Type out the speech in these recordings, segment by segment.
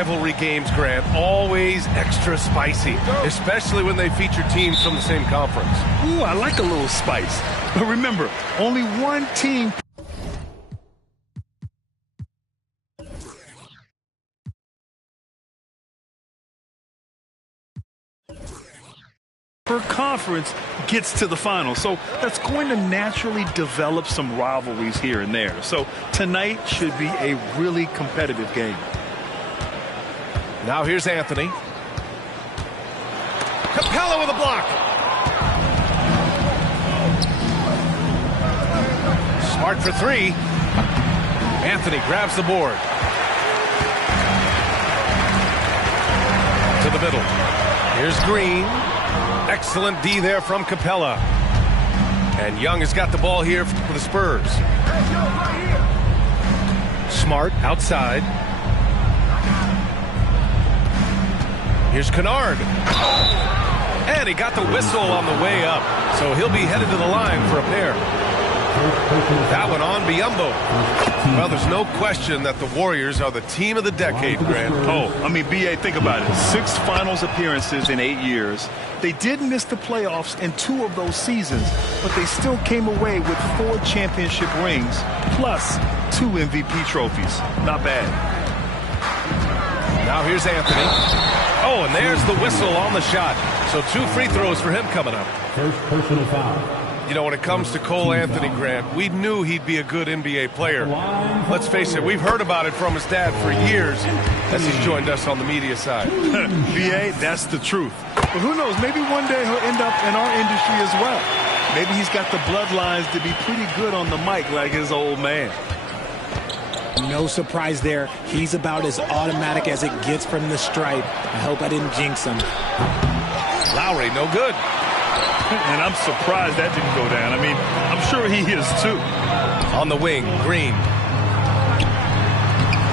rivalry games, Grant, always extra spicy, especially when they feature teams from the same conference. Ooh, I like a little spice. But remember, only one team per conference gets to the final. So that's going to naturally develop some rivalries here and there. So tonight should be a really competitive game. Now here's Anthony. Capella with a block. Smart for three. Anthony grabs the board. To the middle. Here's Green. Excellent D there from Capella. And Young has got the ball here for the Spurs. Smart outside. Here's Kennard. And he got the whistle on the way up. So he'll be headed to the line for a pair. That one on Biyombo. Well, there's no question that the Warriors are the team of the decade, Grant. Oh, I mean, B.A., think about it. 6 finals appearances in 8 years. They did miss the playoffs in 2 of those seasons, but they still came away with 4 championship rings, plus 2 MVP trophies. Not bad. Now here's Anthony. Oh, and there's the whistle on the shot. So 2 free throws for him coming up. First personal foul. You know, when it comes to Cole Anthony, Grant, we knew he'd be a good NBA player. Let's face it, we've heard about it from his dad for years as he's joined us on the media side. B.A., that's the truth. But who knows, maybe one day he'll end up in our industry as well. Maybe he's got the bloodlines to be pretty good on the mic like his old man. No surprise there. He's about as automatic as it gets from the stripe. I hope I didn't jinx him. Lowry, no good. And I'm surprised that didn't go down. I mean, I'm sure he is too. On the wing, Green.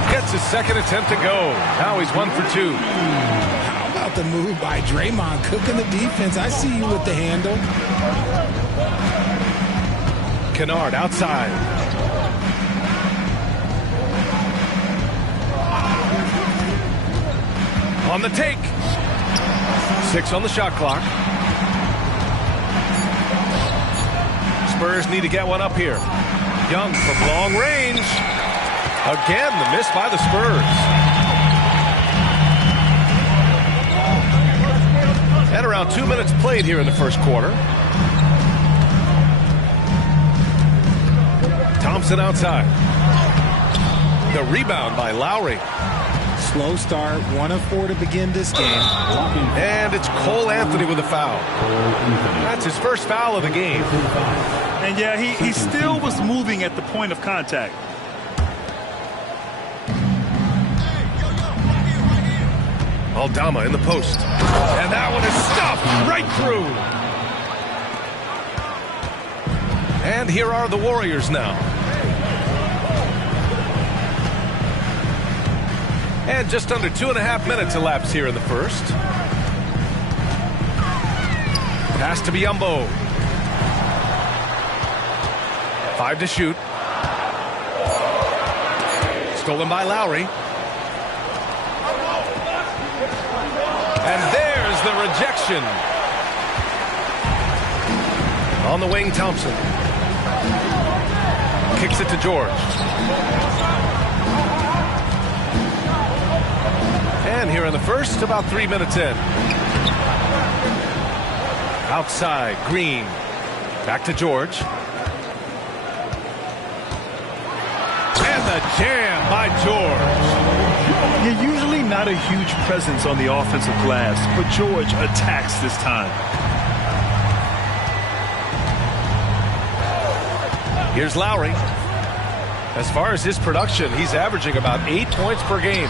Gets his second attempt to go. Now he's 1 for 2. How about the move by Draymond cooking the defense? I see you with the handle. Kennard outside. On the take. 6 on the shot clock. Spurs need to get one up here. Young from long range. Again, the miss by the Spurs. And around 2 minutes played here in the first quarter. Thompson outside. The rebound by Lowry. Slow start, 1 of 4 to begin this game. And it's Cole Anthony with a foul. That's his first foul of the game. And yeah, he still was moving at the point of contact. Aldama in the post. And that one is stuffed right through. And here are the Warriors now. And just under 2.5 minutes elapsed here in the first. Pass to Biyombo. 5 to shoot. Stolen by Lowry. And there's the rejection. On the wing, Thompson. Kicks it to George. And here in the first, about 3 minutes in. Outside, Green. Back to George. And the jam by George. You're usually not a huge presence on the offensive glass, but George attacks this time. Here's Lowry. As far as his production, he's averaging about 8 points per game.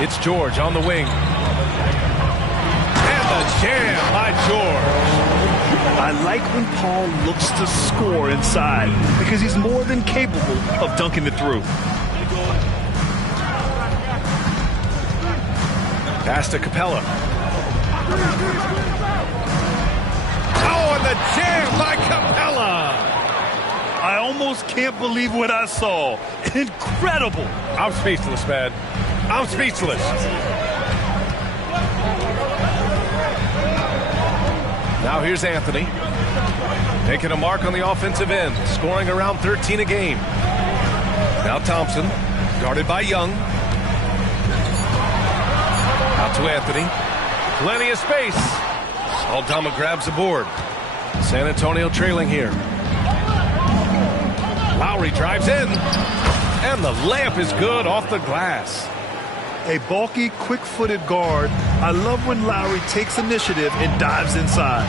It's George on the wing. And the jam by George. I like when Paul looks to score inside because he's more than capable of dunking it through. Pass to Capella. Oh, and the jam by Capella. I almost can't believe what I saw. Incredible. I'm speechless, man. I'm speechless. Now here's Anthony. Making a mark on the offensive end, scoring around 13 a game. Now Thompson, guarded by Young. Out to Anthony. Plenty of space. Aldama grabs the board. San Antonio trailing here. Lowry drives in. And the layup is good off the glass. A bulky, quick-footed guard. I love when Lowry takes initiative and dives inside.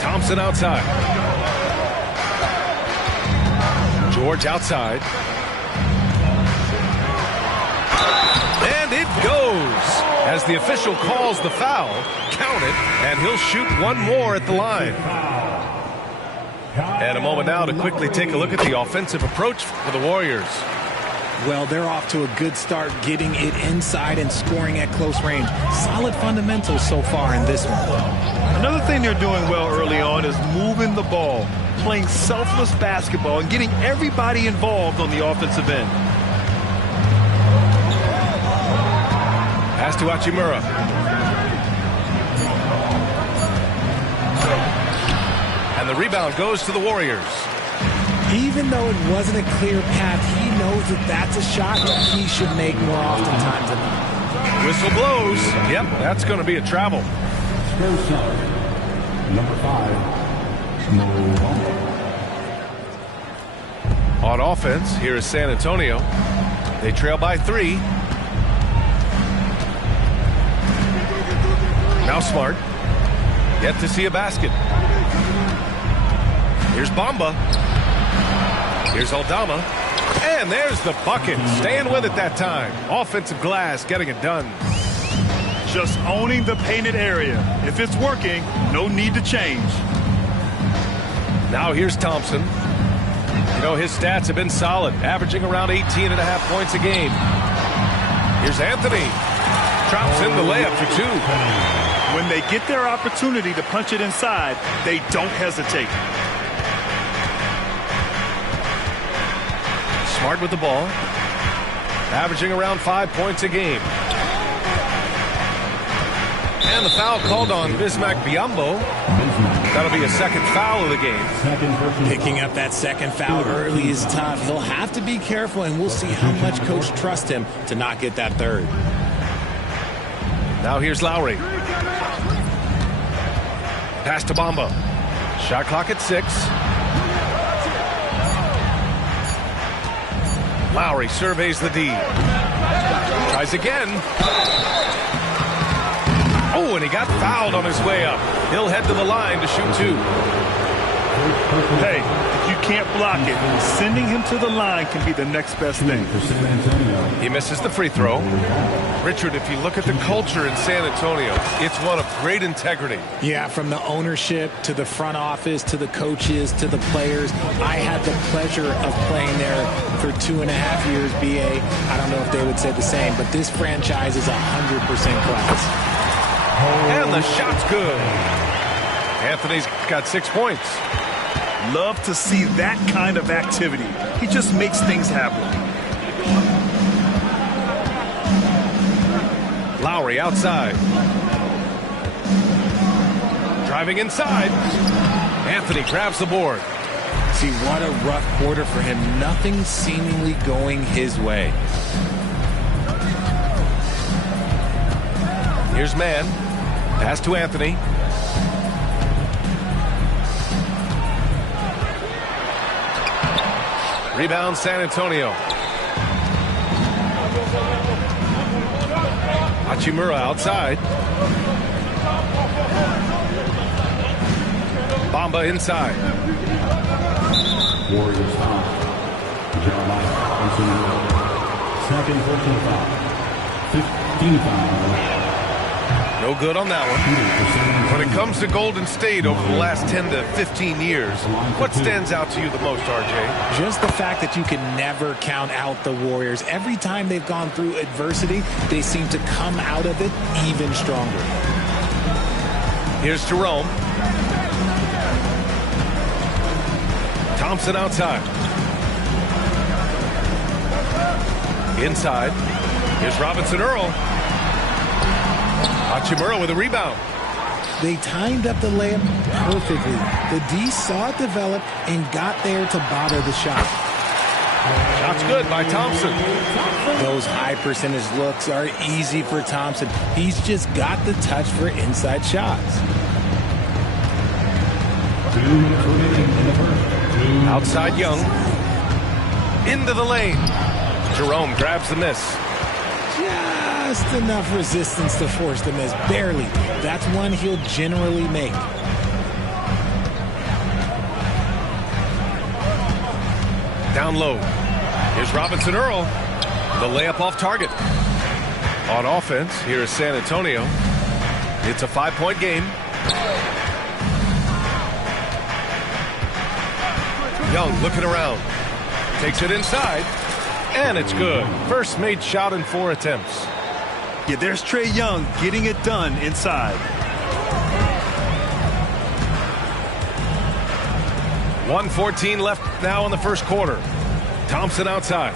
Thompson outside. George outside. And it goes. As the official calls the foul, count it, and he'll shoot one more at the line. And a moment now to quickly take a look at the offensive approach for the Warriors. Well, they're off to a good start getting it inside and scoring at close range. Solid fundamentals so far in this one. Another thing they're doing well early on is moving the ball, playing selfless basketball, and getting everybody involved on the offensive end. Pass to Hachimura. And the rebound goes to the Warriors. Even though it wasn't a clear path, he knows that that's a shot that he should make more often times than not. Whistle blows. Yep, that's going to be a travel. Spurs number 5, Mo Bamba. On offense, here is San Antonio. They trail by 3. Now Smart. Yet to see a basket. Here's Bamba. Here's Aldama. And there's the bucket. Staying with it that time. Offensive glass getting it done. Just owning the painted area. If it's working, no need to change. Now here's Thompson. You know, his stats have been solid, averaging around 18.5 points a game. Here's Anthony. Drops in the layup for 2. When they get their opportunity to punch it inside, they don't hesitate. Smart with the ball. Averaging around 5 points a game. And the foul called on Bismack Biyombo. That'll be a second foul of the game. Picking up that second foul early is tough. He'll have to be careful, and we'll see how much coach trusts him to not get that third. Now here's Lowry. Pass to Bamba. Shot clock at 6. Lowry surveys the D. Tries again. Oh, and he got fouled on his way up. He'll head to the line to shoot 2. Hey, if you can't block it, sending him to the line can be the next best thing. He misses the free throw. Richard, if you look at the culture in San Antonio, it's one of great integrity. Yeah, from the ownership to the front office to the coaches to the players. I had the pleasure of playing there for 2.5 years, BA. I don't know if they would say the same, but this franchise is 100% class. And the shot's good. Anthony's got 6 points. Love to see that kind of activity. He just makes things happen. Lowry outside. Driving inside. Anthony grabs the board. See, what a rough quarter for him. Nothing seemingly going his way. Here's Mann. Pass to Anthony. Rebound San Antonio. Hachimura outside. Bamba inside. Warriors foul. Jeremiah second personal foul. 15 foul. No good on that one. When it comes to Golden State over the last 10 to 15 years, what stands out to you the most, RJ? Just the fact that you can never count out the Warriors. Every time they've gone through adversity, they seem to come out of it even stronger. Here's Jerome. Thompson outside. Inside. Here's Robinson Earl. Hachimura with a rebound. They timed up the layup perfectly. The D saw it develop and got there to bother the shot. Shot's good by Thompson. Those high percentage looks are easy for Thompson. He's just got the touch for inside shots. Outside Young. Into the lane. Jerome grabs the miss. Just enough resistance to force the miss. Barely. That's one he'll generally make. Down low. Here's Robinson Earl. The layup off target. On offense, here is San Antonio. It's a 5-point game. Young looking around. Takes it inside. And it's good. First made shot in 4 attempts. Yeah, there's Trae Young getting it done inside. 1:14 left now in the first quarter. Thompson outside.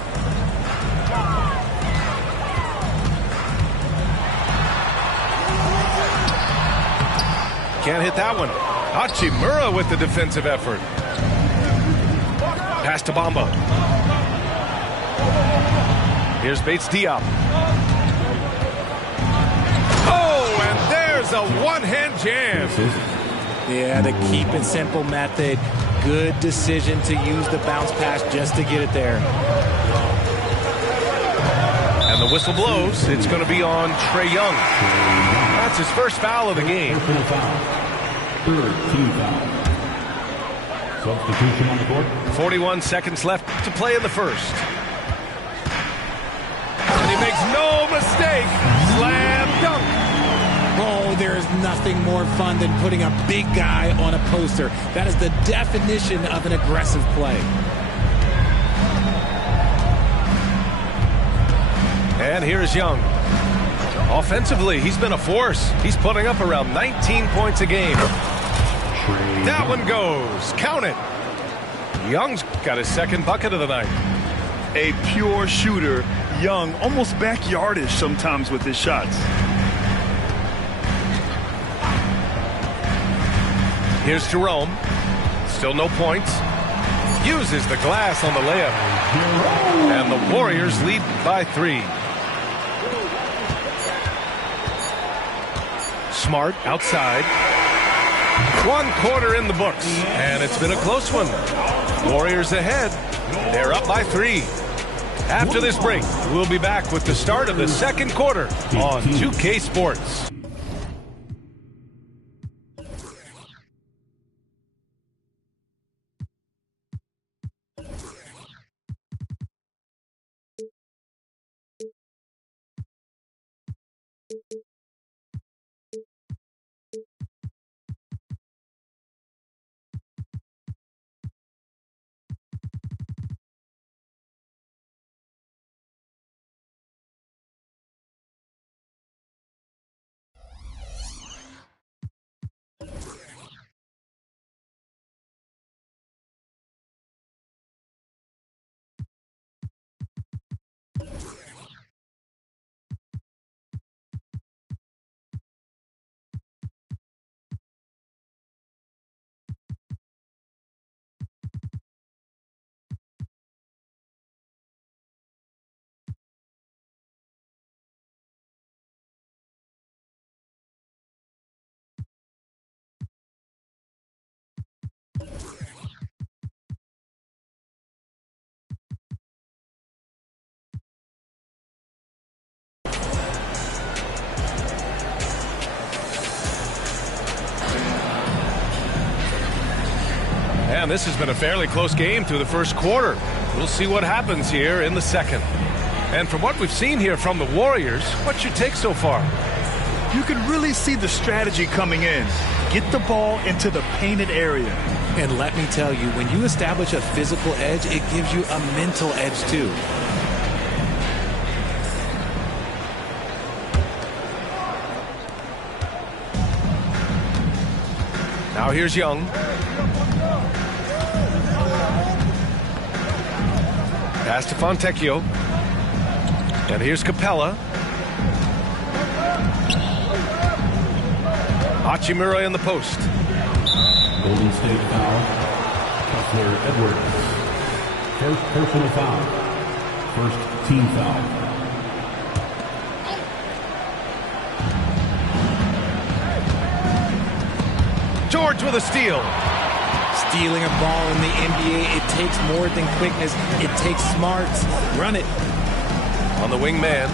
Can't hit that one. Hachimura with the defensive effort. Pass to Bamba. Here's Bates Diop. Oh, and there's a one-hand jam. Yeah, the keep it simple method. Good decision to use the bounce pass just to get it there. And the whistle blows. It's going to be on Trae Young. That's his first foul of the game. Third team foul. Substitution on the court. 41 seconds left to play in the first. And he makes no mistake. Slam dunk. Oh, there is nothing more fun than putting a big guy on a poster. That is the definition of an aggressive play. And here's Young. Offensively, he's been a force. He's putting up around 19 points a game. That one goes. Count it. Young's got his second bucket of the night. A pure shooter. Young, almost backyardish sometimes with his shots. Here's Jerome. Still no points. Uses the glass on the layup. And the Warriors lead by 3. Smart outside. 1 quarter in the books. And it's been a close one. Warriors ahead. They're up by 3. After this break, we'll be back with the start of the second quarter on 2K Sports. And this has been a fairly close game through the first quarter. We'll see what happens here in the second. And from what we've seen here from the Warriors, what's your take so far? You can really see the strategy coming in. Get the ball into the painted area. And let me tell you, when you establish a physical edge, it gives you a mental edge too. Now here's Young. Pass to Fontecchio. And here's Capella. Hachimura in the post. Golden State foul. Kessler Edwards. First personal foul. First team foul. George with a steal. Stealing a ball in the NBA, it takes more than quickness. It takes smarts. Run it. On the wing man.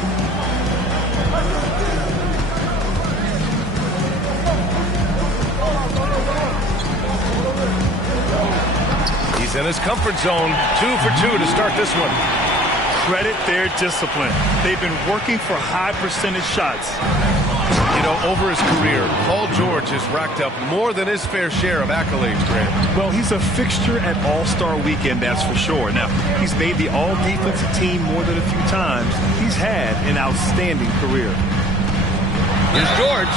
He's in his comfort zone. 2 for 2 to start this one. Credit their discipline. They've been working for high percentage shots. You know, over his career, Paul George has racked up more than his fair share of accolades, Grant. Well, he's a fixture at All-Star Weekend, that's for sure. Now, he's made the All-Defensive team more than a few times. He's had an outstanding career. Here's George.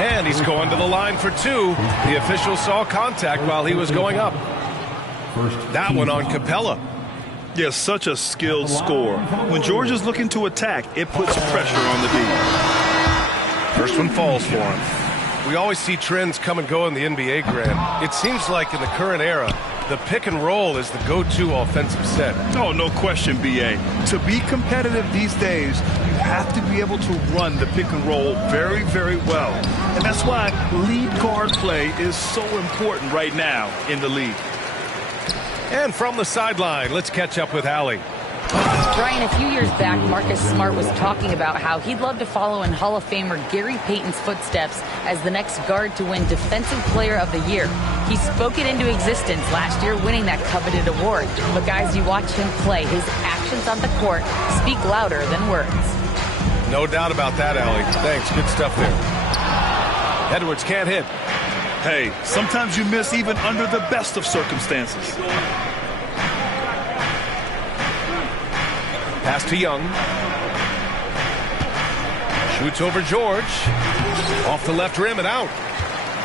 And he's going to the line for 2. The official saw contact while he was going up. That one on Capella. Yeah, such a skilled scorer. When George is looking to attack, it puts pressure on the D. First one falls for him. We always see trends come and go in the NBA, Grant. It seems like in the current era, the pick and roll is the go-to offensive set. Oh, no question, B.A. To be competitive these days, you have to be able to run the pick and roll very, very well. And that's why lead guard play is so important right now in the league. And from the sideline, let's catch up with Allie. Brian, a few years back, Marcus Smart was talking about how he'd love to follow in Hall of Famer Gary Payton's footsteps as the next guard to win Defensive Player of the Year. He spoke it into existence last year, winning that coveted award. But guys, you watch him play, his actions on the court speak louder than words. No doubt about that, Allie. Thanks. Good stuff there. Edwards can't hit. Hey, sometimes you miss even under the best of circumstances. Pass to Young. Shoots over George. Off the left rim and out.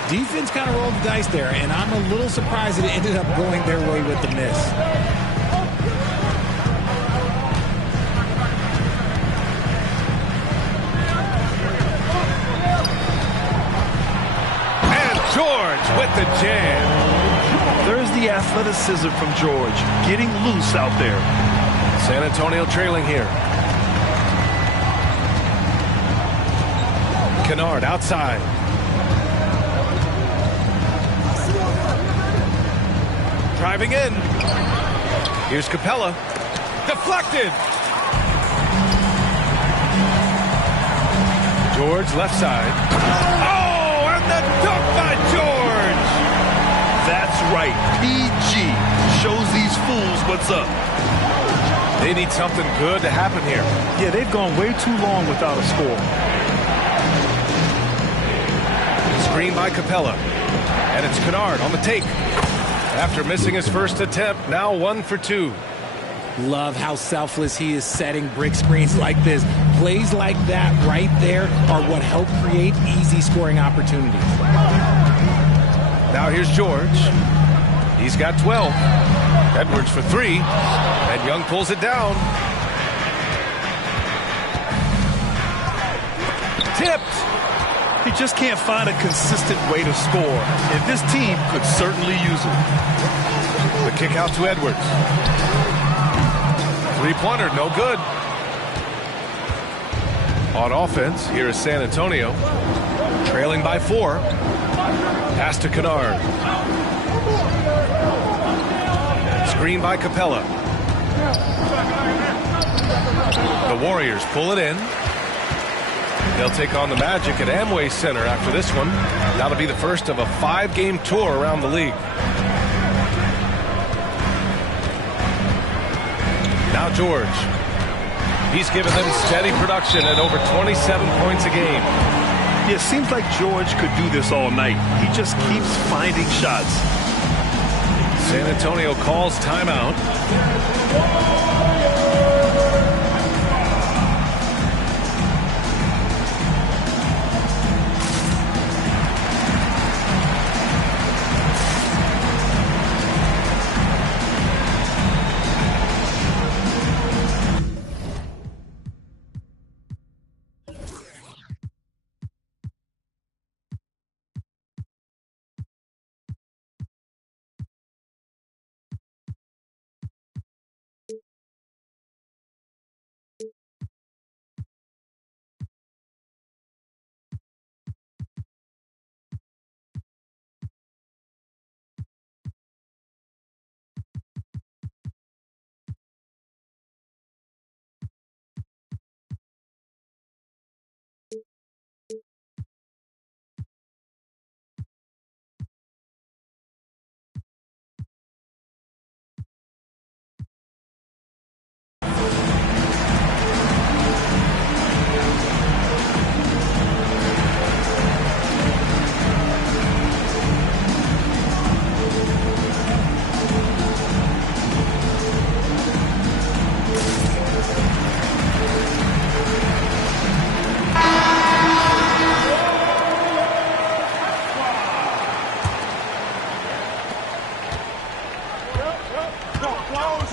Defense kind of rolled the dice there, and I'm a little surprised that it ended up going their way with the miss. George with the jam. There's the athleticism from George, getting loose out there. San Antonio trailing here. Kennard outside. Driving in. Here's Capella. Deflected. George left side. The dunk by George! That's right. PG shows these fools what's up. They need something good to happen here. Yeah, they've gone way too long without a score. Screen by Capella. And it's Kennard on the take. After missing his first attempt, now 1 for 2. Love how selfless he is setting brick screens like this. Plays like that right there are what help create easy scoring opportunities. Now here's George. He's got 12. Edwards for 3. And Young pulls it down. Tipped. He just can't find a consistent way to score. And this team could certainly use it. The kick out to Edwards. Three-pointer, no good. On offense, here is San Antonio. Trailing by 4. Pass to Kennard. Screen by Capella. The Warriors pull it in. They'll take on the Magic at Amway Center after this one. That'll be the first of a 5-game tour around the league. Now George. He's given them steady production at over 27 points a game. Yeah, it seems like George could do this all night. He just keeps finding shots. San Antonio calls timeout.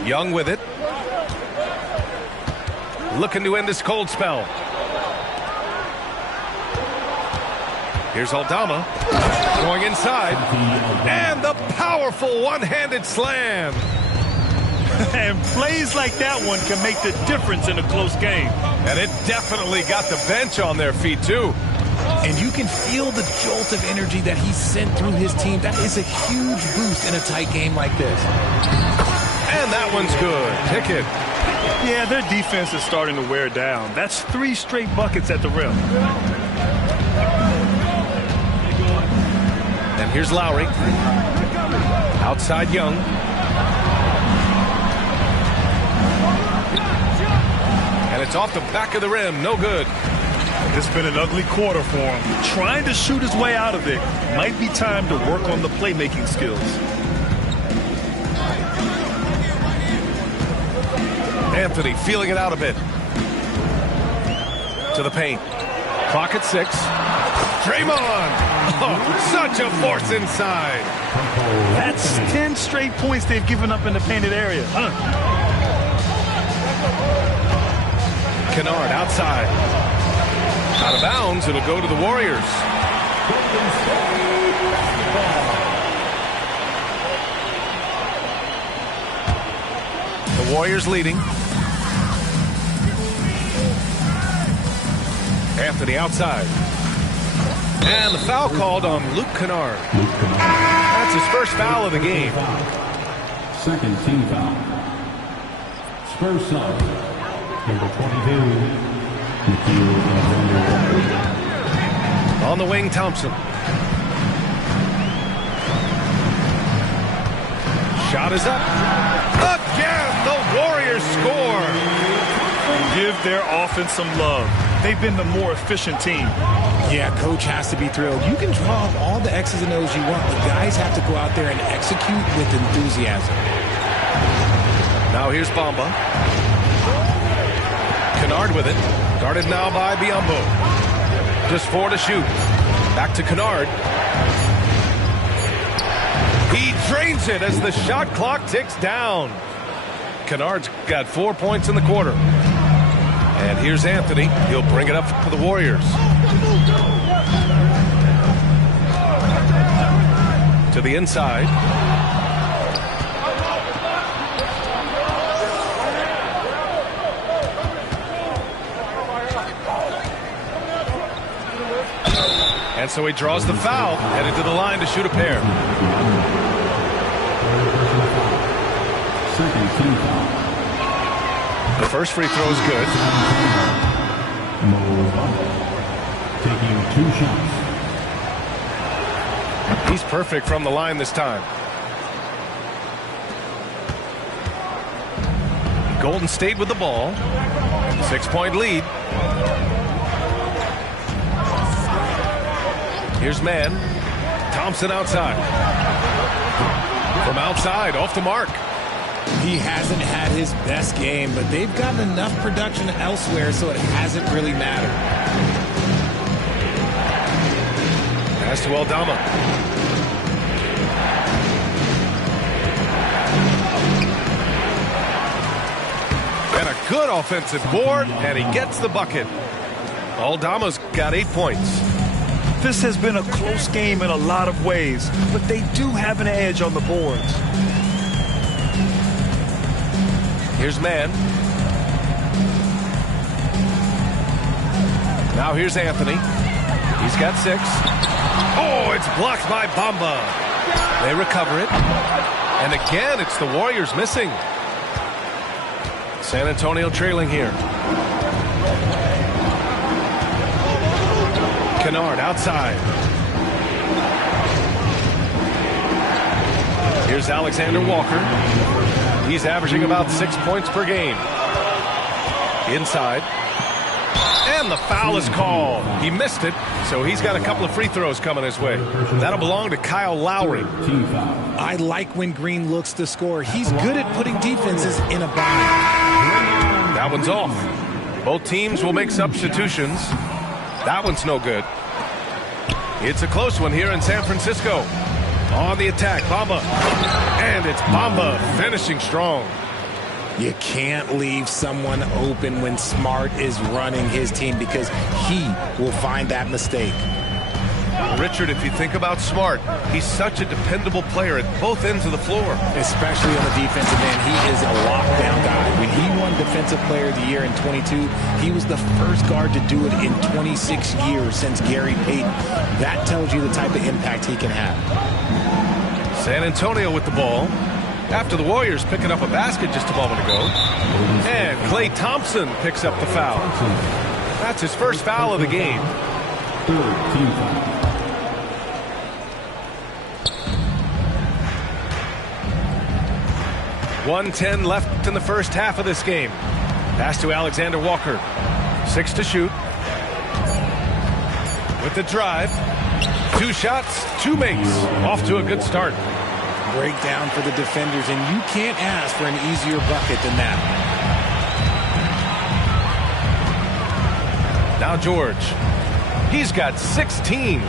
Young with it. Looking to end this cold spell. Here's Aldama going inside. And the powerful one-handed slam. And plays like that one can make the difference in a close game. And it definitely got the bench on their feet, too. And you can feel the jolt of energy that he sent through his team. That is a huge boost in a tight game like this. And that one's good. Ticket. Yeah, their defense is starting to wear down. That's 3 straight buckets at the rim. And here's Lowry. Outside Young. And it's off the back of the rim. No good. It's been an ugly quarter for him. Trying to shoot his way out of it. Might be time to work on the playmaking skills. Anthony feeling it out a bit. To the paint. Clock at 6. Draymond. Oh, such a force inside. That's 10 straight points they've given up in the painted area. Kennard outside. Out of bounds. It'll go to the Warriors. The Warriors leading. Anthony outside. And the foul called on Luke Kennard. That's his first foul of the game. Second team foul. Spurs sub. Number 22. On the wing, Thompson. Shot is up. Again, the Warriors score. Give their offense some love. They've been the more efficient team. Yeah, coach has to be thrilled. You can draw up all the X's and O's you want, but guys have to go out there and execute with enthusiasm. Now here's Bamba. Kennard with it. Guarded now by Biyombo. Just 4 to shoot. Back to Kennard. He drains it as the shot clock ticks down. Kennard's got 4 points in the quarter. And here's Anthony. He'll bring it up for the Warriors. To the inside. And so he draws the foul, headed to the line to shoot a pair. Second team foul. The first free throw is good. Taking 2 shots. He's perfect from the line this time. Golden State with the ball. 6-point lead. Here's Mann. Thompson outside. From outside, off the mark. He hasn't had his best game, but they've gotten enough production elsewhere so it hasn't really mattered. Pass to Aldama. And a good offensive board, and he gets the bucket. Aldama's got 8 points. This has been a close game in a lot of ways, but they do have an edge on the boards. Here's Mann. Now here's Anthony. He's got 6. Oh, it's blocked by Bamba. They recover it. And again, it's the Warriors missing. San Antonio trailing here. Kennard outside. Here's Alexander Walker. He's averaging about 6 points per game. Inside. And the foul is called. He missed it, so he's got a couple of free throws coming his way. That'll belong to Kyle Lowry. I like when Green looks to score. He's good at putting defenses in a bind. That one's off. Both teams will make substitutions. That one's no good. It's a close one here in San Francisco. On the attack, Bamba. And it's Bamba finishing strong. You can't leave someone open when Smart is running his team because he will find that mistake. Richard, if you think about Smart, he's such a dependable player at both ends of the floor. Especially on the defensive end, he is a lockdown guy. When he won Defensive Player of the Year in 22, he was the first guard to do it in 26 years since Gary Payton. That tells you the type of impact he can have. San Antonio with the ball. After the Warriors picking up a basket just a moment ago. And Klay Thompson picks up the foul. That's his first foul of the game. Third team foul. 1:10 left in the first half of this game. Pass to Alexander Walker. 6 to shoot. With the drive. 2 shots, 2 makes. Off to a good start. Breakdown for the defenders, and you can't ask for an easier bucket than that. Now George. He's got 16.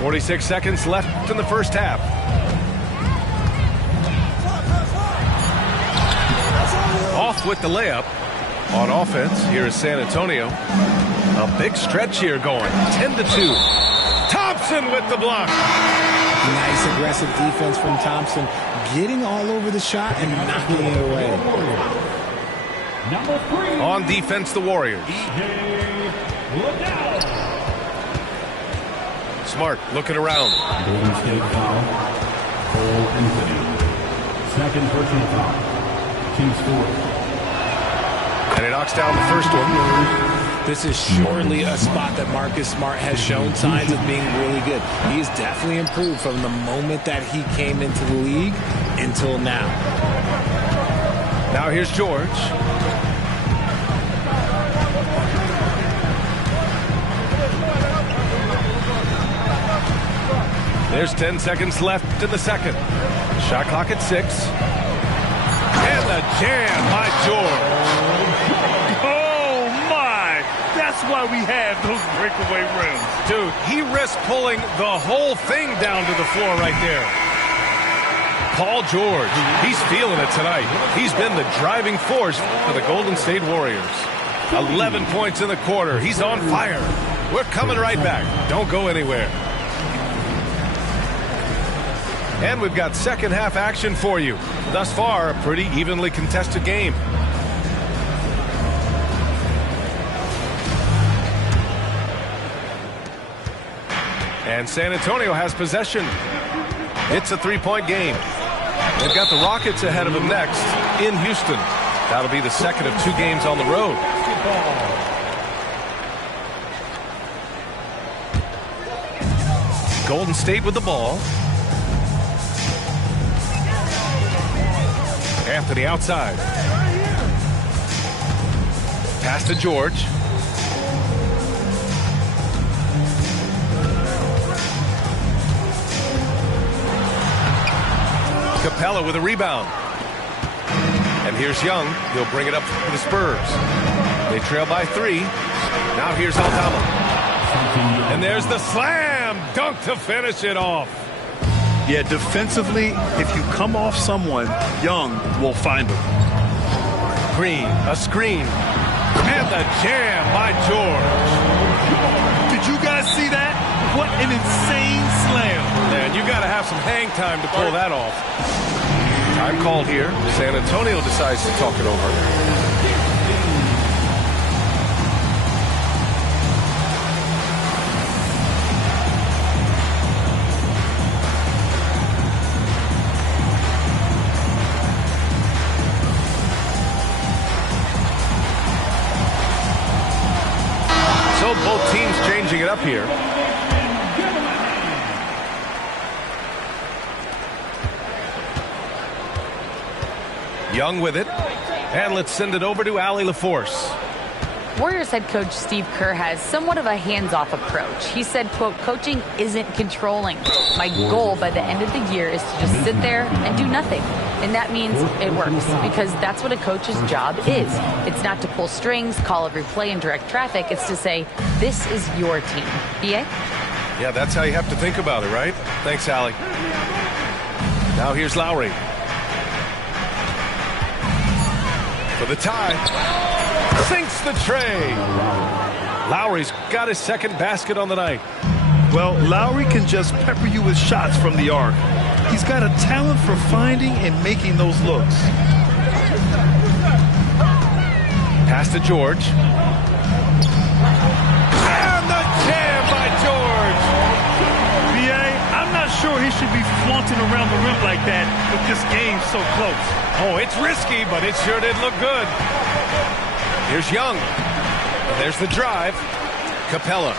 .46 seconds left in the first half. Off with the layup. On offense, here is San Antonio. A big stretch here going. 10 to 2. Thompson with the block. Nice aggressive defense from Thompson. Getting all over the shot and knocking it away. Number 3. On defense, the Warriors. Look out. Smart looking around. Golden State foul. Cole Anthony. Second personal foul. Team score. And he knocks down the first one. This is surely a spot that Marcus Smart has shown signs of being really good. He's definitely improved from the moment that he came into the league until now. Now here's George. There's 10 seconds left in the second. Shot clock at 6. And the jam by George. Oh, my. That's why we have those breakaway rims. Dude, he risked pulling the whole thing down to the floor right there. Paul George, he's feeling it tonight. He's been the driving force for the Golden State Warriors. 11 points in the quarter. He's on fire. We're coming right back. Don't go anywhere. And we've got second half action for you. Thus far, a pretty evenly contested game. And San Antonio has possession. It's a 3-point game. They've got the Rockets ahead of them next in Houston. That'll be the second of 2 games on the road. Golden State with the ball. Anthony outside. Pass to George. Capella with a rebound. And here's Young. He'll bring it up for the Spurs. They trail by 3. Now here's Aldama. And there's the slam dunk to finish it off. Yeah, defensively, if you come off someone, Young will find him. Green, a screen. And the jam by George. Did you guys see that? What an insane slam. Man, you got to have some hang time to pull that off. Time called here. San Antonio decides to talk it over. So both teams changing it up here. Young with it. And let's send it over to Allie LaForce. Warriors head coach Steve Kerr has somewhat of a hands-off approach. He said, quote, coaching isn't controlling. My goal by the end of the year is to just sit there and do nothing. And that means it works because that's what a coach's job is. It's not to pull strings, call every play, and direct traffic. It's to say, this is your team. BA? Yeah, that's how you have to think about it, right? Thanks, Allie. Now here's Lowry. For the tie. Sinks the tray. Lowry's got his second basket on the night. Well, Lowry can just pepper you with shots from the arc. He's got a talent for finding and making those looks. Pass to George. And the jam by George. B.A., I'm not sure he should be flaunting around the rim like that with this game so close. Oh, it's risky, but it sure did look good. Here's Young. And there's the drive. Capella.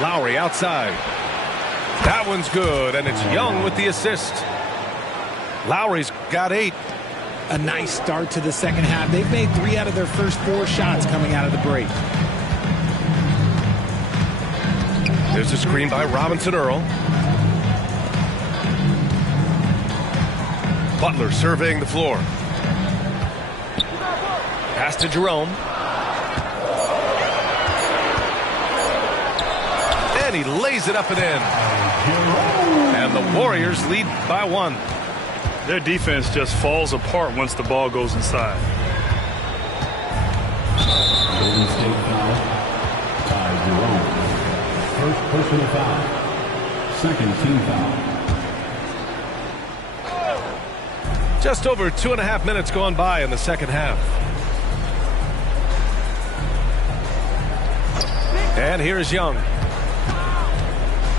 Lowry outside. That one's good, and it's Young with the assist. Lowry's got 8. A nice start to the second half. They've made 3 out of their first 4 shots coming out of the break. There's a screen by Robinson Earl. Butler surveying the floor. Pass to Jerome. And he lays it up and in. And the Warriors lead by 1. Their defense just falls apart once the ball goes inside. Golden State foul by Jerome. First personal foul. Second team foul. Just over 2.5 minutes gone by in the second half. And here's Young.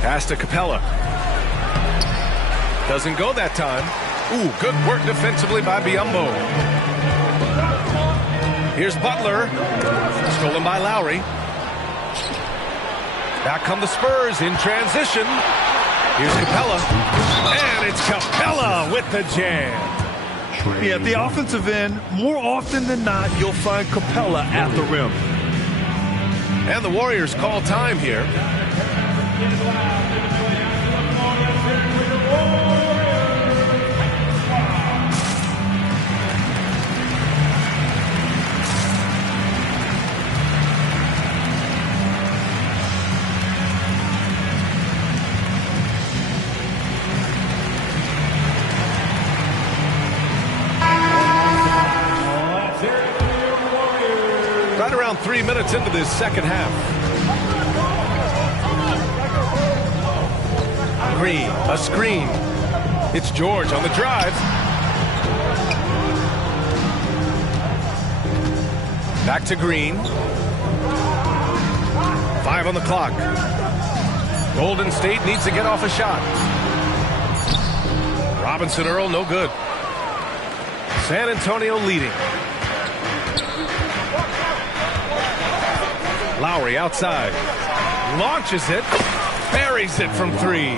Pass to Capella. Doesn't go that time. Ooh, good work defensively by Biyombo. Here's Butler. Stolen by Lowry. Back come the Spurs in transition. Here's Capella. And it's Capella with the jam. Yeah, at the offensive end, more often than not, you'll find Capella at the rim. And the Warriors call time here. Right around 3 minutes into this second half. Green, a screen. It's George on the drive. Back to Green. 5 on the clock. Golden State needs to get off a shot. Robinson Earl, no good. San Antonio leading. Lowry outside. Launches it. Buries it from 3.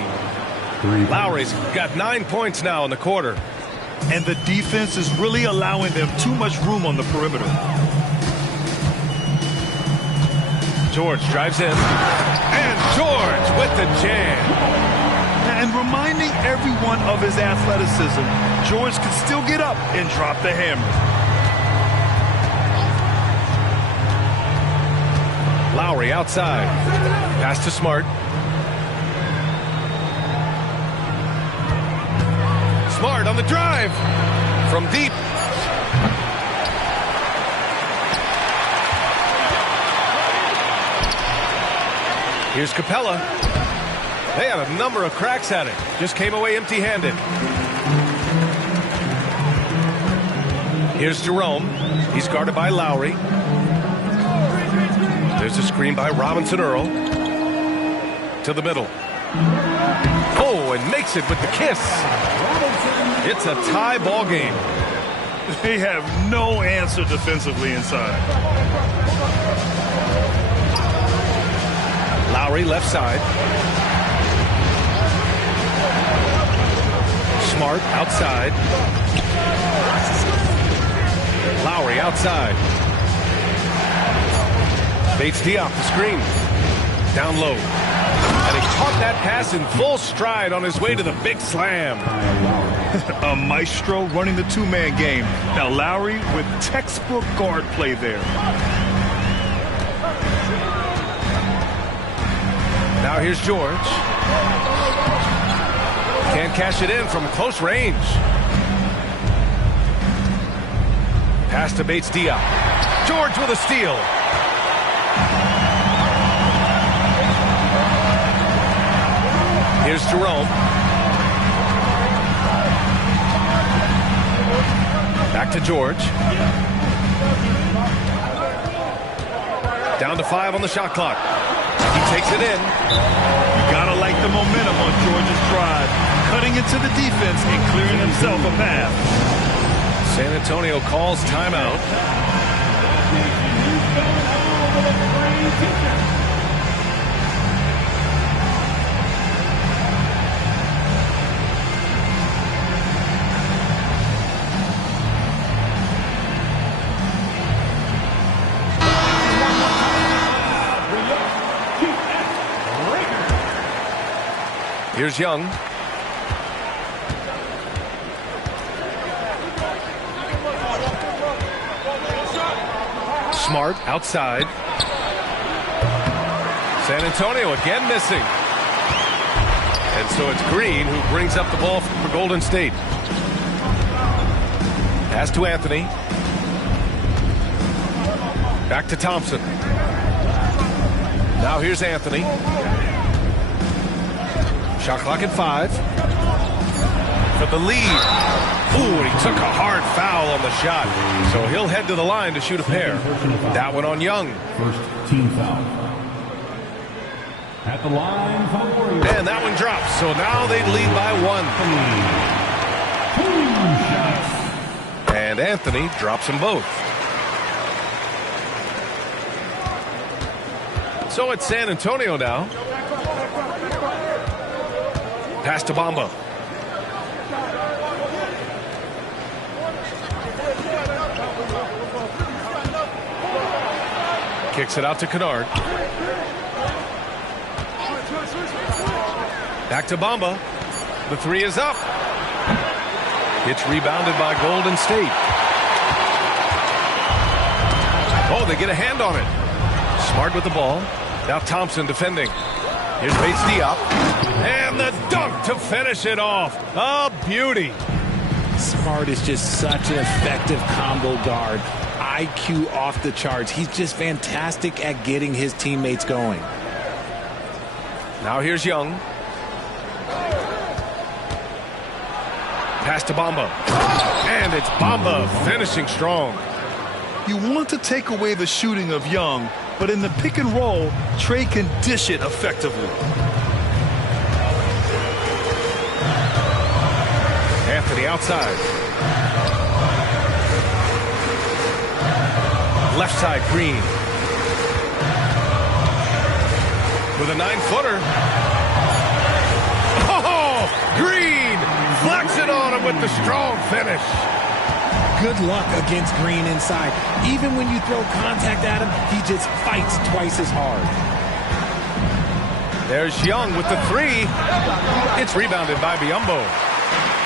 Lowry's got 9 points now in the quarter. And the defense is really allowing them too much room on the perimeter. George drives in. And George with the jam. And reminding everyone of his athleticism, George can still get up and drop the hammer. Lowry outside. Pass to Smart. Smart on the drive. From deep. Here's Capella. They had a number of cracks at it. Just came away empty-handed. Here's Jerome. He's guarded by Lowry. There's a screen by Robinson Earl. To the middle. Oh, and makes it with the kiss. It's a tie ball game. They have no answer defensively inside. Lowry left side. Smart outside. Lowry outside. Bates Diop the screen. Down low. And he caught that pass in full stride on his way to the big slam. A maestro running the two-man game. Now Lowry with textbook guard play there. Now here's George. Can't cash it in from close range. Pass to Bates Diop. George with a steal. Here's Jerome. Back to George. Down to 5 on the shot clock. He takes it in. You gotta like the momentum on George's drive. Cutting into the defense and clearing himself a path. San Antonio calls timeout. Here's Young. Smart outside. San Antonio again missing. And so it's Green who brings up the ball for Golden State. Pass to Anthony. Back to Thompson. Now here's Anthony. Shot clock at 5. For the lead. Ooh, he took a hard foul on the shot. So he'll head to the line to shoot a pair. That one on Young. First team foul. At the line for the Warriors. And that one drops. So now they lead by 1. And Anthony drops them both. So it's San Antonio now. Pass to Bamba. Kicks it out to Kennard. Back to Bamba. The 3 is up. It's rebounded by Golden State. Oh, they get a hand on it. Smart with the ball. Now Thompson defending. Here's Bates Diop. And the dunk to finish it off. A beauty. Smart is just such an effective combo guard. IQ off the charts. He's just fantastic at getting his teammates going. Now here's Young. Pass to Bamba. And it's Bamba finishing strong. You want to take away the shooting of Young, but in the pick and roll, Trey can dish it effectively. Anthony outside. Left side, Green. With a 9-footer. Oh, Green flex it on him with the strong finish. Good luck against Green inside. Even when you throw contact at him, he just fights twice as hard. There's Young with the 3. It's rebounded by Biyombo.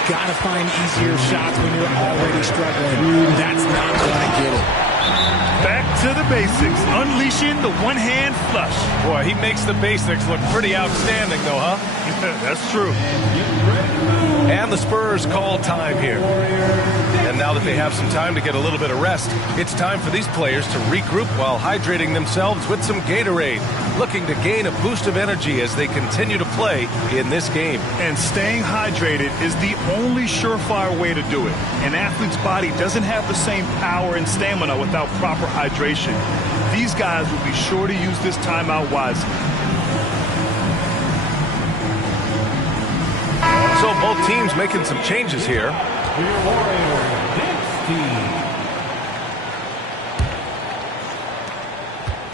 Gotta find easier shots when you're already struggling. That's not gonna get it. Back to the basics, unleashing the one-hand flush. Boy, he makes the basics look pretty outstanding, though, huh? That's true. And the Spurs call time here. And now that they have some time to get a little bit of rest, it's time for these players to regroup while hydrating themselves with some Gatorade, looking to gain a boost of energy as they continue to play in this game. And staying hydrated is the only surefire way to do it. An athlete's body doesn't have the same power and stamina without proper hydration. These guys will be sure to use this timeout wisely. So both teams making some changes here.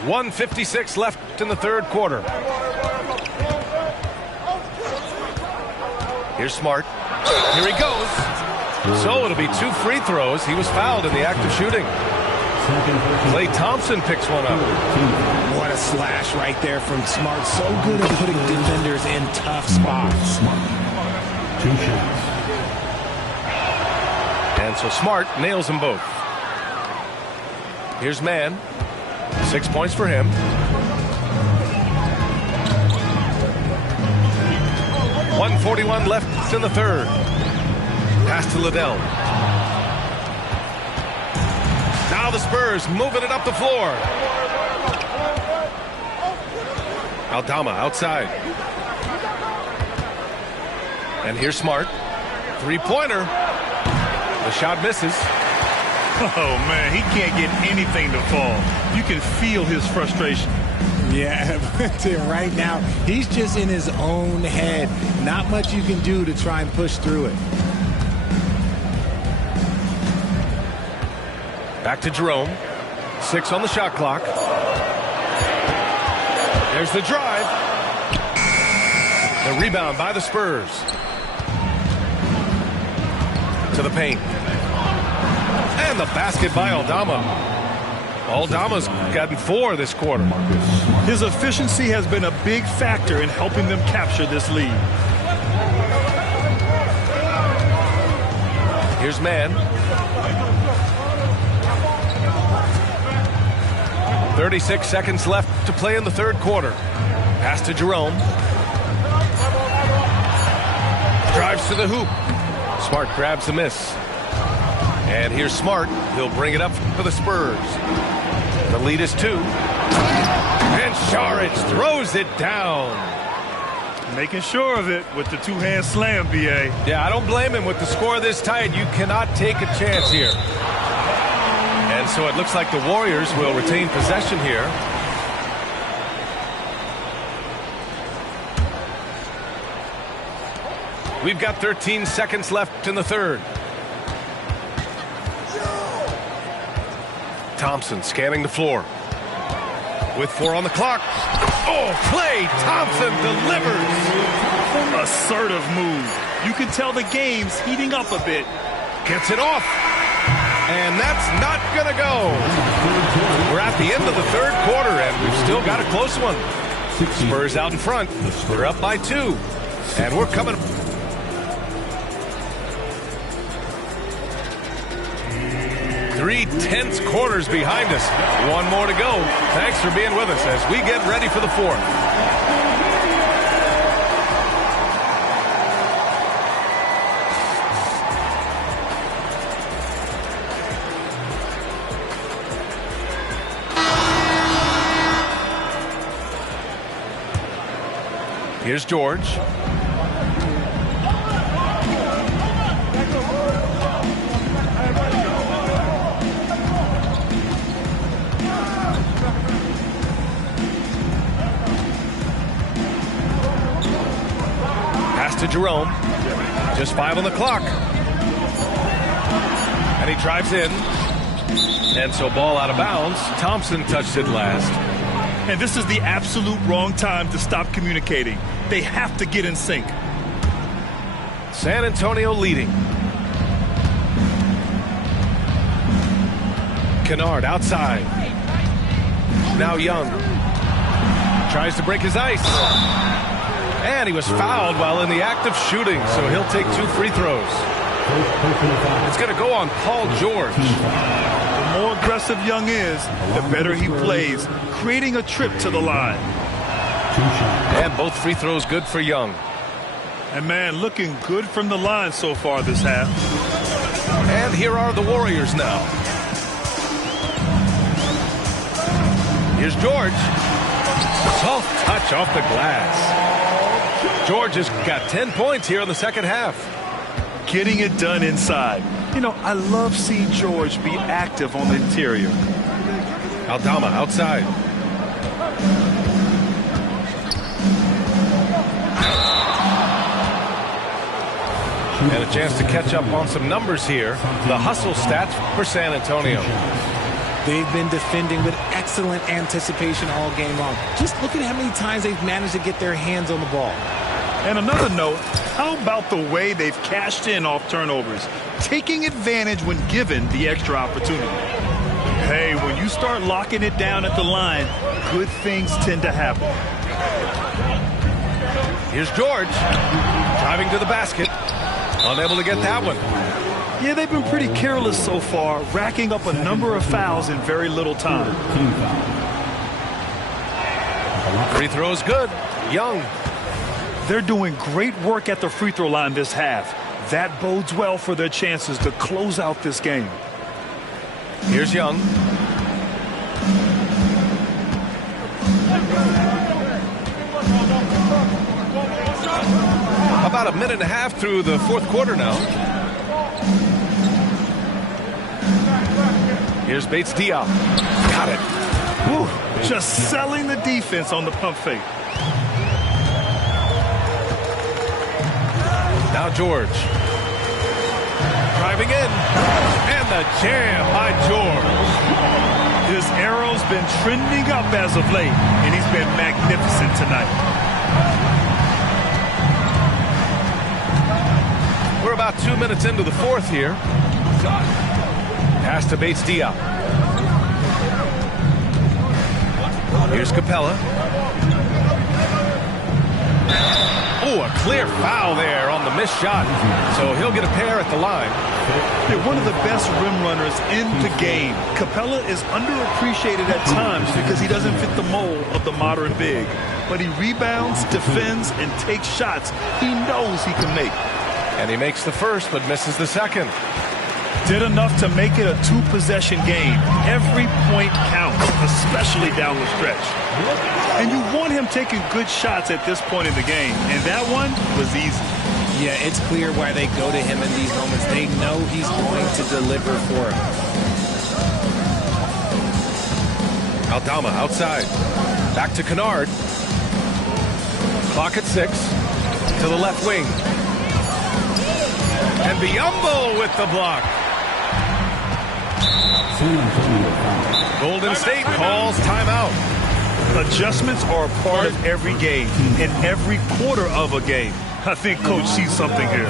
1:56 left in the third quarter. Here's Smart. Here he goes. So it'll be 2 free throws. He was fouled in the act of shooting. Klay Thompson picks one up. What a slash right there from Smart. So good at putting defenders in tough spots. 2 shots. And so Smart nails them both. Here's Mann. 6 points for him. 1:41 left left in the third. Pass to Liddell. Now the Spurs moving it up the floor. Aldama outside. And here's Smart. Three-pointer. The shot misses. Oh, man, he can't get anything to fall. You can feel his frustration. Yeah, right now, he's just in his own head. Not much you can do to try and push through it. Back to Jerome. 6 on the shot clock. There's the drive. The rebound by the Spurs. To the paint. And the basket by Aldama. Aldama's gotten 4 this quarter. His efficiency has been a big factor in helping them capture this lead. Here's Mann. 36 seconds left to play in the third quarter. Pass to Jerome. Drives to the hoop. Smart grabs the miss. And here's Smart. He'll bring it up for the Spurs. The lead is 2. And Šarić throws it down. Making sure of it with the two-hand slam, B.A. Yeah, I don't blame him. With the score this tight, you cannot take a chance here. And so it looks like the Warriors will retain possession here. We've got 13 seconds left in the third. Thompson scanning the floor. With 4 on the clock. Oh, Klay Thompson delivers. Assertive move. You can tell the game's heating up a bit. Gets it off. And that's not going to go. We're at the end of the third quarter, and we've still got a close one. Spurs out in front. They're up by 2. And we're coming. 3 tense quarters behind us. 1 more to go. Thanks for being with us as we get ready for the fourth. Here's George. To Jerome. Just 5 on the clock. And he drives in. And so ball out of bounds. Thompson touched it last. And this is the absolute wrong time to stop communicating. They have to get in sync. San Antonio leading. Kennard outside. Now Young. Tries to break his ice. And he was fouled while in the act of shooting, so he'll take 2 free throws. It's going to go on Paul George. The more aggressive Young is, the better he plays, creating a trip to the line. And both free throws good for Young. And, man, looking good from the line so far this half. And here are the Warriors now. Here's George. Soft touch off the glass. George has got 10 points here in the second half. Getting it done inside. You know, I love seeing George be active on the interior. Aldama outside. And a chance to catch up on some numbers here. The hustle stats for San Antonio. They've been defending with excellent anticipation all game long. Just look at how many times they've managed to get their hands on the ball. And another note, how about the way they've cashed in off turnovers, taking advantage when given the extra opportunity? Hey, when you start locking it down at the line, good things tend to happen. Here's George, driving to the basket, unable to get that one. Yeah, they've been pretty careless so far, racking up a number of fouls in very little time. Free throws good. Young. They're doing great work at the free throw line this half. That bodes well for their chances to close out this game. Here's Young. About a minute and a half through the fourth quarter now. Here's Bates Diop. Got it. Whew, just selling the defense on the pump fake. Now George. Driving in. And the jam by George. His arrow's been trending up as of late, and he's been magnificent tonight. We're about 2 minutes into the fourth here. Pass to Bates Diop. Here's Capella. Oh, a clear foul there on the missed shot. So he'll get a pair at the line. They're one of the best rim runners in the game. Capella is underappreciated at times because he doesn't fit the mold of the modern big. But he rebounds, defends, and takes shots he knows he can make. And he makes the first but misses the second. Did enough to make it a two-possession game. Every point counts, especially down the stretch. And you want him taking good shots at this point in the game. And that one was easy. Yeah, it's clear why they go to him in these moments. They know he's going to deliver for them. Aldama outside. Back to Kennard. Clock at 6. To the left wing. And Biyombo with the block. Golden State calls timeout. Adjustments are a part of every game, in every quarter of a game. I think Coach sees something here.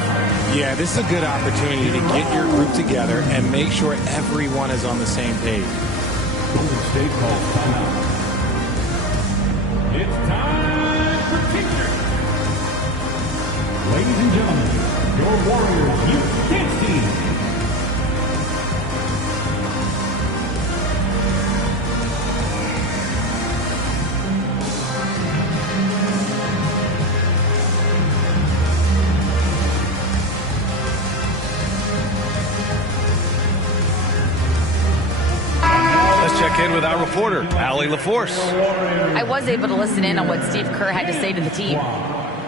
Yeah, this is a good opportunity to get your group together and make sure everyone is on the same page. Golden State calls timeout. It's time for teachers. Ladies and gentlemen, your Warriors youth dance team. Check in with our reporter, Allie LaForce. I was able to listen in on what Steve Kerr had to say to the team.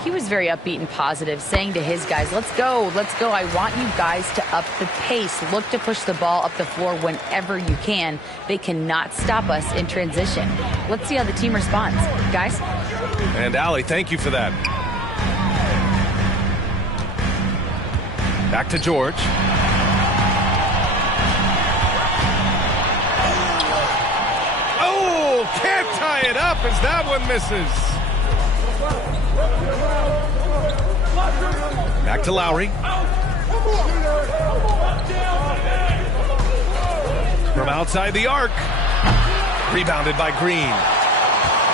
He was very upbeat and positive, saying to his guys, let's go. I want you guys to up the pace. Look to push the ball up the floor whenever you can. They cannot stop us in transition. Let's see how the team responds. Guys? And Allie, thank you for that. Back to George. Can't tie it up as that one misses. Back to Lowry. From outside the arc. Rebounded by Green.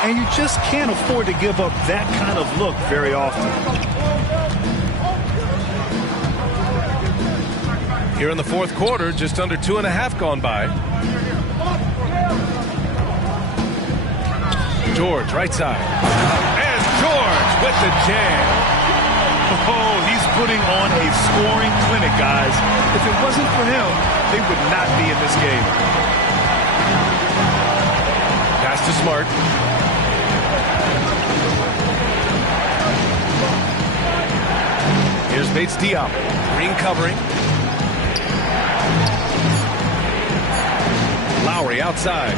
And you just can't afford to give up that kind of look very often. Here in the fourth quarter, just under 2.5 gone by. George, right side. And George with the jam. Oh, he's putting on a scoring clinic, guys. If it wasn't for him, they would not be in this game. Pass to Smart. Here's Bates Diop. Green covering. Lowry outside.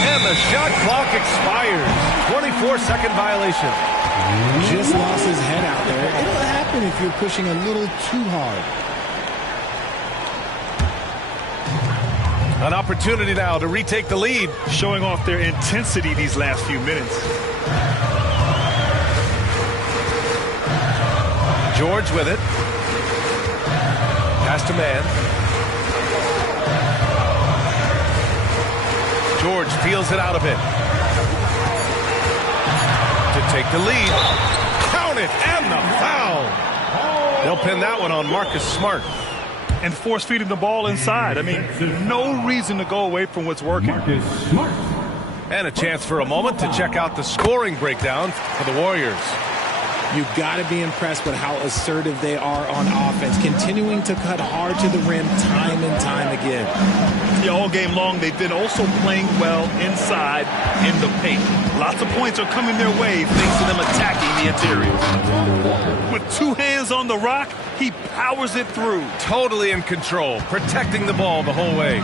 And the shot clock expires. 24-second violation. Just lost his head out there. It'll happen if you're pushing a little too hard. An opportunity now to retake the lead. Showing off their intensity these last few minutes. George with it. Pass to man. George feels it out of it. To take the lead. Count it, and the foul. They'll pin that one on Marcus Smart. And force feeding the ball inside. I mean, no reason to go away from what's working. Marcus Smart. And a chance for a moment to check out the scoring breakdown for the Warriors. You've got to be impressed with how assertive they are on offense, continuing to cut hard to the rim time and time again. Yeah, all game long, they've been also playing well inside in the paint. Lots of points are coming their way thanks to them attacking the interior. With two hands on the rock, he powers it through. Totally in control, protecting the ball the whole way.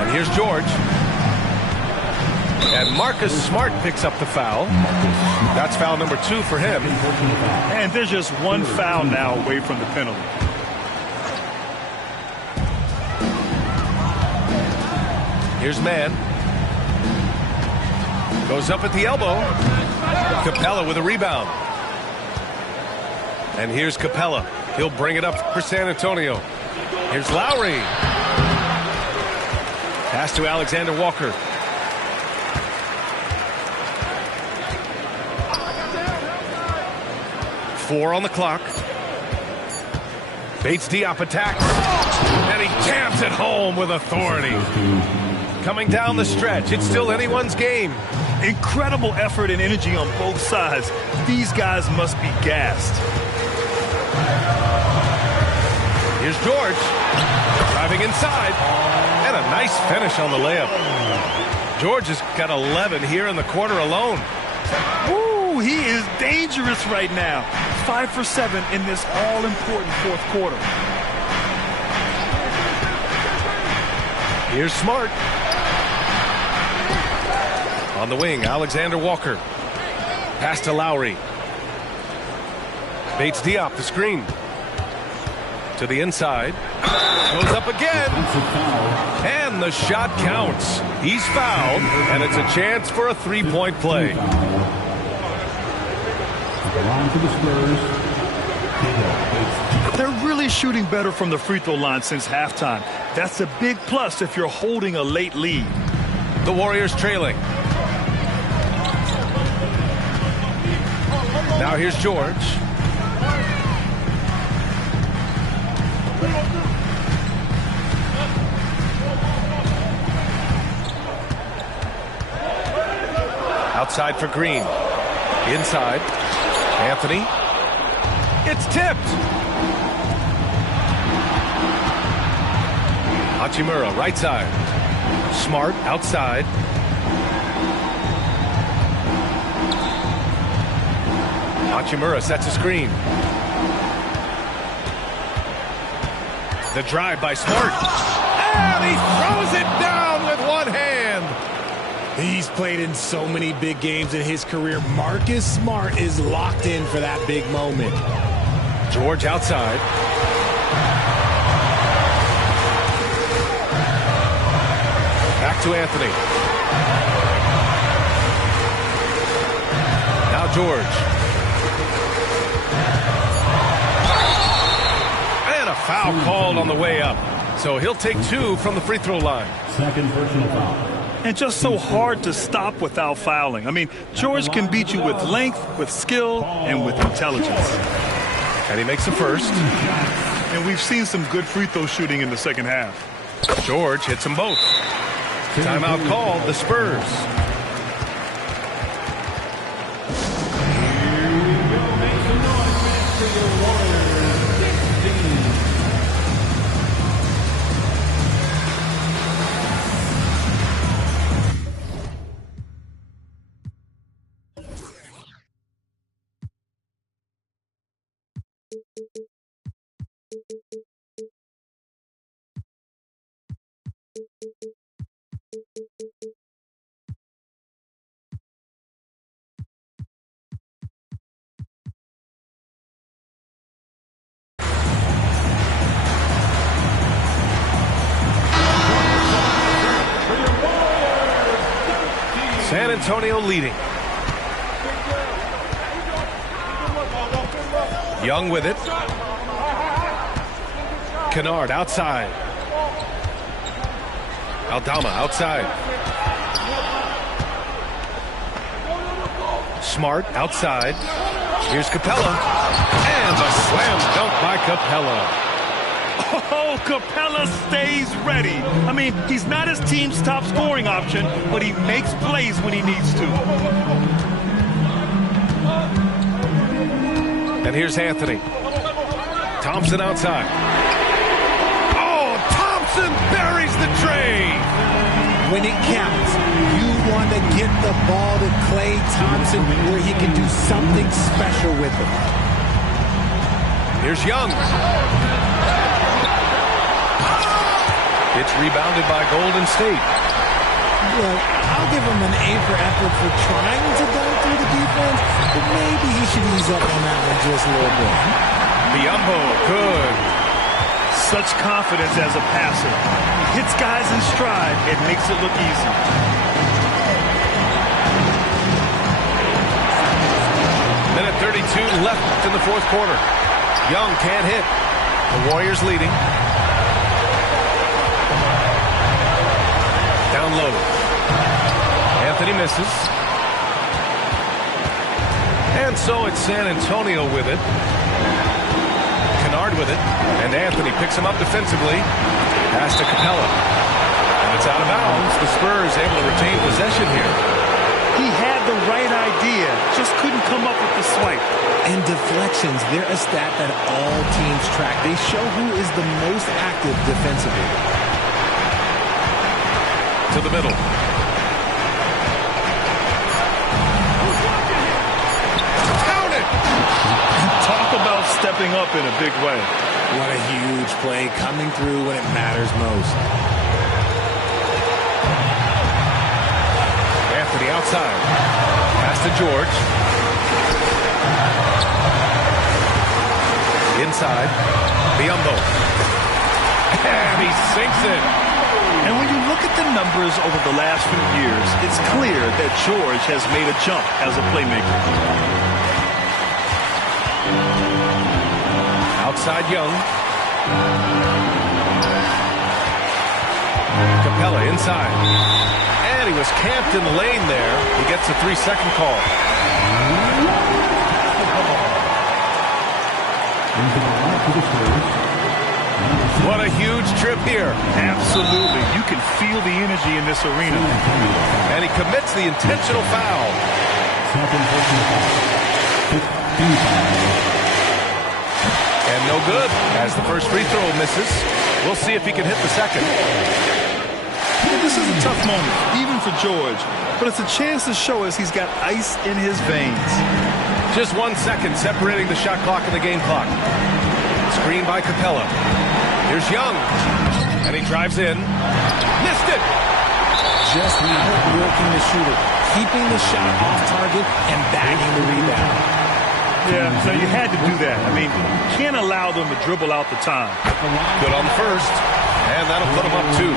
And here's George. And Marcus Smart picks up the foul. That's foul number 2 for him. And there's just one foul now away from the penalty. Here's Mann. Goes up at the elbow. Capella with a rebound. And here's Capella. He'll bring it up for San Antonio. Here's Lowry. Pass to Alexander Walker. Four on the clock. Bates Diop attacks. And he jams it home with authority. Coming down the stretch, it's still anyone's game. Incredible effort and energy on both sides. These guys must be gassed. Here's George. Driving inside. And a nice finish on the layup. George has got 11 here in the quarter alone. Ooh, he is dangerous right now. 5 for 7 in this all-important fourth quarter. Here's Smart. On the wing, Alexander Walker. Pass to Lowry. Bates Diop, the screen. To the inside. Goes up again. And the shot counts. He's fouled, and it's a chance for a three-point play. Line to the Spurs. They're really shooting better from the free throw line since halftime. That's a big plus if you're holding a late lead. The Warriors trailing. Now here's George. Outside for Green. Inside. Anthony. It's tipped. Hachimura, right side. Smart, outside. Hachimura sets a screen. The drive by Smart. And he throws it down with one hand. He's played in so many big games in his career. Marcus Smart is locked in for that big moment. George outside. Back to Anthony. Now George. And a foul called on the way up. So he'll take 2 from the free throw line. Second personal foul. And just so hard to stop without fouling. I mean, George can beat you with length, with skill, and with intelligence. And he makes the first. And we've seen some good free throw shooting in the second half. George hits them both. Timeout called, the Spurs. San Antonio leading. Young with it. Kennard outside. Aldama outside. Smart outside. Here's Capella. And a slam dunk by Capella. Oh, Oh, Capella stays ready. I mean, he's not his team's top scoring option, but he makes plays when he needs to. And here's Anthony. Thompson outside. Oh, Thompson buries the tray. When it counts, you want to get the ball to Klay Thompson where he can do something special with it. Here's Young. It's rebounded by Golden State. Well, I'll give him an A for effort for trying to go through the defense, but maybe he should ease up on that one just a little bit. Biyombo, good. Such confidence as a passer. He hits guys in stride and makes it look easy. Minute 32 left in the fourth quarter. Young can't hit. The Warriors leading. Down low. Anthony misses. And so it's San Antonio with it. Kennard with it. And Anthony picks him up defensively. Pass to Capella. And it's out of bounds. The Spurs able to retain possession here. He had the right idea, just couldn't come up with the swipe. And deflections, they're a stat that all teams track. They show who is the most active defensively. To the middle. Count it! Talk about stepping up in a big way. What a huge play coming through when it matters most. Anthony outside. Pass to George. Inside. Biyombo. And he sinks it. And when you look at the numbers over the last few years, it's clear that George has made a jump as a playmaker. Outside Young. Capella inside. And he was camped in the lane there. He gets a 3-second call. What a huge trip here. Absolutely. You can feel the energy in this arena. And he commits the intentional foul. And no good as the first free throw misses. We'll see if he can hit the second. This is a tough moment, even for George. But it's a chance to show us he's got ice in his veins. Just 1 second separating the shot clock and the game clock. Screen by Capella. Here's Young. And he drives in. Missed it. Just outworking the shooter, keeping the shot off target and bagging the rebound. Yeah, so you had to do that. I mean, you can't allow them to dribble out the time. Good on the first. And that'll put him up 2.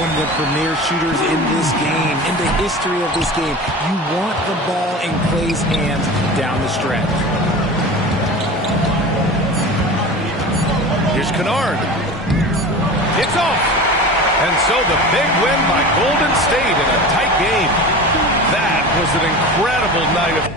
One of the premier shooters in this game, in the history of this game. You want the ball in Klay's hands down the stretch. Here's Kennard. It's off. And so the big win by Golden State in a tight game. That was an incredible night of